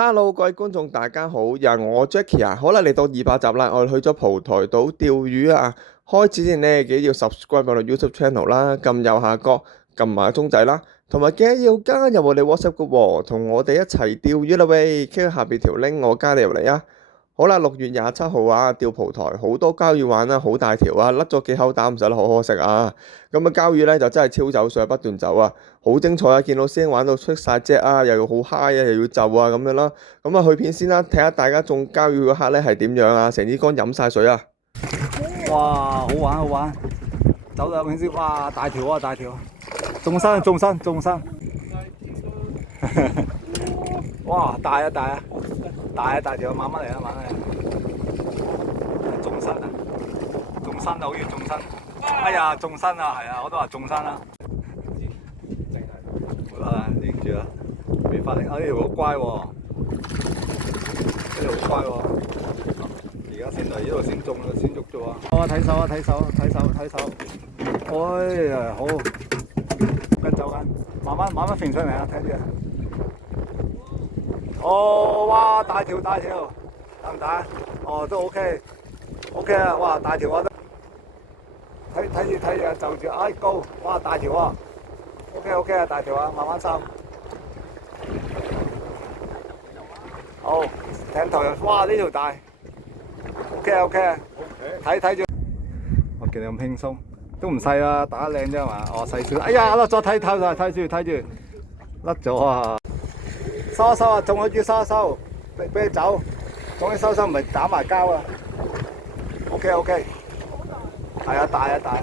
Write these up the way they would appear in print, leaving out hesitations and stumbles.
Hello，各位觀眾大家好，又係我 Jackie 啊，好啦，嚟到200集啦，我哋去咗蒲台島釣魚啊。開始之前呢，記得要 subscribe 我哋 YouTube channel 啦，撳右下角，撳埋個鐘仔啦，同埋記得要加入我哋 WhatsApp group 喎，同我哋一齊釣魚啦喂，click 下邊條 link，我加你入嚟啊。好啦，6月27號啊，釣蒲台好多膠魚玩啦，好大條啊，甩咗幾口膽唔使啦，好可惜啊。咁啊，膠魚咧就真係超走水，不斷走啊，好精彩啊！見到師兄玩到出晒隻啊，又要好 high 啊，又要就啊咁樣啦。咁啊，去片先啦，睇下大家中膠魚嗰刻咧係點樣啊？成支竿飲晒水啊！哇，好玩好玩，走兩片先，哇，大條啊大條，中身中身中身，哇，大啊大啊！大條，慢慢嚟啊，慢慢嚟。中身啊，中身啊，好似中身。哎呀，中身啊，係啊，我都話中身啦。好啦，拎住啦，未發力。啊，呢條好乖喎，呢條好乖喎。而家先嚟呢度先中啦，先喐咗啊。睇手啊，睇手，睇手，睇手。哎呀，好，跟走緊，慢慢揈上嚟啊，睇住啊。哦，哇，大條，得唔得？哦，都 OK 啊，哇，大條啊都，睇住啊，就住，哎高，哇，大條啊 ，OK 啊，大條啊，慢慢收。好，艇頭又，哇，呢條大 ，OK 啊，睇住，我見你咁輕鬆，都唔細啊，打得靚啫嘛，哦細少，哎呀，甩咗睇住，甩咗啊！收一收啊，中咗魚收一收，俾你走，中咗收唔係打埋膠啊。OK，係啊大。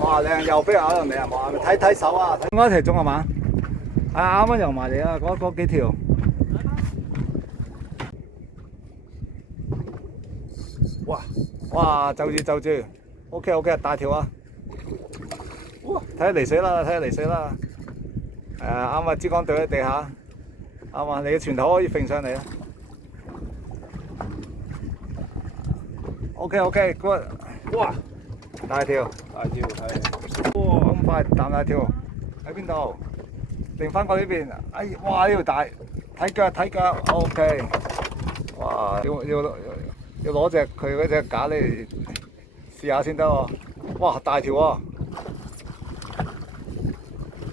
哇靚，又俾人咬人哋啊，望睇手啊，我一齊中係嘛？啱啱游埋嚟啊，嗰幾條。哇，就住 ，OK，大條啊。睇下嚟水啦。啱啊！支竿對喺地下，啱啊！你嘅船頭可以揈上嚟啊。OK，good。哇！大條，係。哇！咁快彈大條，喺邊度？定翻過呢邊。哎，哇！呢條大，睇腳。OK。哇！要攞佢嗰隻架嚟試下先得喎。哇！大條喎。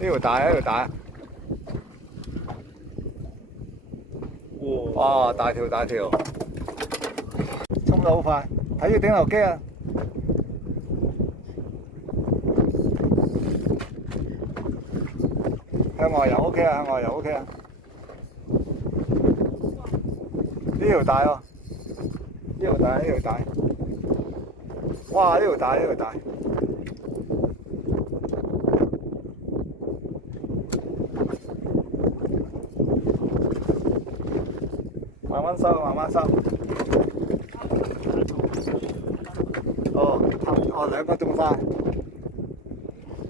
呢條大，哇！大條，衝得好快，睇住頂流機啊！向外游 OK 啊！呢條大喎，呢條大，哇！呢條大。慢慢收。哦，兩個中晒。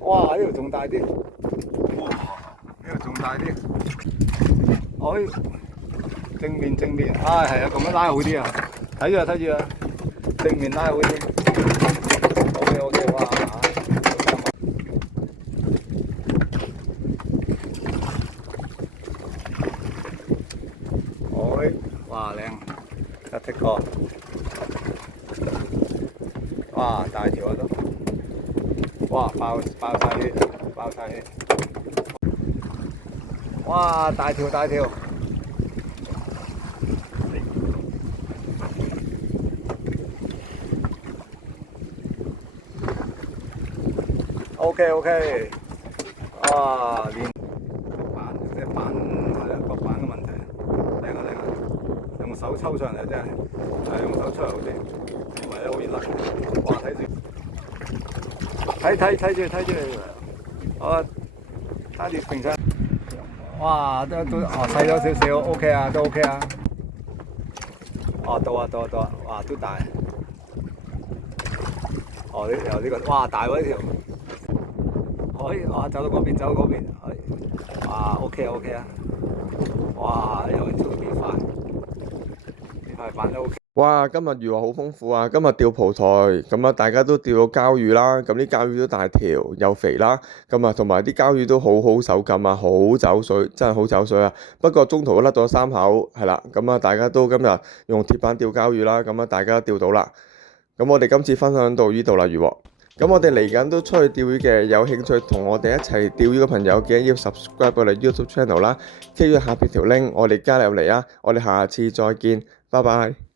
哇！呢條仲大啲。正面。係啊，咁樣拉好啲啊。睇住啊。正面拉好啲。OK，哇！哇靚，一剔過，哇大條啊都，哇爆晒血，哇大條，OK，哇連板係啊個板嘅問題，靚啊！用手抽上嚟真係，用手抽好啲，唔係好易甩。哇！睇住，我揸住平身。哇！都細咗少少 ，OK 啊，都 OK 啊。哦，到啊，哇都大。哦，呢個，哇大喎呢條。可以，哇走到嗰邊，哇 OK 啊。哇！又速度變快，板都 OK。哇！今日漁獲好豐富啊！今日釣蒲台，咁啊大家都釣到膠魚啦，咁啲膠魚都大條又肥啦，咁啊同埋啲膠魚都好好手感啊，好走水，真係好走水啊！不過中途甩咗3口，係啦，咁啊大家都今日用鐵板釣膠魚啦，咁啊大家釣到啦。咁我哋今次分享到呢度啦，漁獲。咁我哋嚟緊都出去釣魚嘅，有興趣同我哋一齊釣魚嘅朋友，記得要 subscribe 我哋 YouTube channel 啦，click 下邊條 link，我哋加入嚟啊！我哋下次再見，拜拜。